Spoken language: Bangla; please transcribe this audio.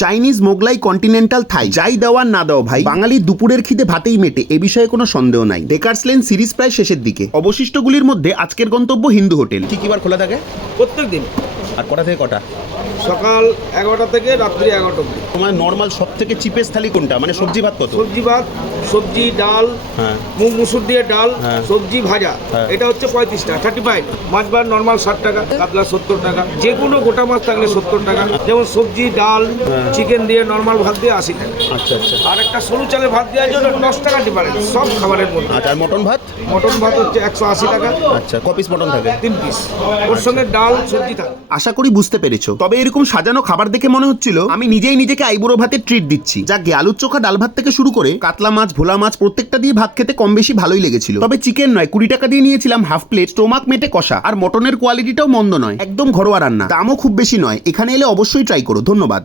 চাইনিজ, মোগলাই, কন্টিনেন্টাল, থাই, যাই দেওয়া না দাও ভাই, বাঙালির দুপুরের খিদে ভাতেই মেটে, এ বিষয়ে কোনো সন্দেহ নাই। ডেকার্স লেন সিরিজ প্রায় শেষের দিকে। অবশিষ্টগুলির মধ্যে আজকের গন্তব্য হিন্দু হোটেল। কি বার খোলা থাকে? প্রত্যেক দিন আর কটা থেকে কটা? সকাল 11টা থেকে রাত্রি 11টা অবধি। তোমার নর্মাল সব থেকে চিপেস্ট থালি কোনটা? মানে সবজি ভাত কত? সবজি ভাত, সবজি ডাল, হ্যাঁ, মুগ মুসুর দিয়ে ডাল, হ্যাঁ। সবজি ভাজা, হ্যাঁ। এটা হচ্ছে 35 টাকা, 35। মাছ ভাত নর্মাল 60 টাকা, কাতলা 70 টাকা, যে কোনো গোটা মাছ থাকলে 70 টাকা। যেমন সবজি ডাল, চিকেন দিয়ে নর্মাল ভাত দিয়ে 80 টাকা। আচ্ছা আচ্ছা আর একটা সরু চালের ভাত দেওয়ার জন্য 10 টাকা ডিফারেন্স সব খাবারের মধ্যে। আচ্ছা। আর মটন ভাত? মটন ভাত হচ্ছে 180 টাকা, আচ্ছা, ক পিস মটন থাকে? 3 পিস। ওর সঙ্গে ডাল সবজি থাকে। আশা করি বুঝতে পেরেছো। তবে এরকম সাজানো খাবার দেখে মনে হচ্ছিল আমি নিজেই নিজেকে আইবুড়ো ভাতের ট্রিট দিচ্ছি। যা আলুর চোখা, ডাল ভাত থেকে শুরু করে কাতলা মাছ, ভোলা মাছ, প্রত্যেকটা দিয়ে ভাত খেতে কম বেশি ভালোই লেগেছিল। তবে চিকেন নয়, 20 টাকা দিয়ে নিয়েছিলাম হাফ প্লেট স্টোমাক মেটে কষা। আর মটনের কোয়ালিটিটাও মন্দ নয়, একদম ঘরোয়া রান্না, দামও খুব বেশি নয়। এখানে এলে অবশ্যই ট্রাই করো। ধন্যবাদ।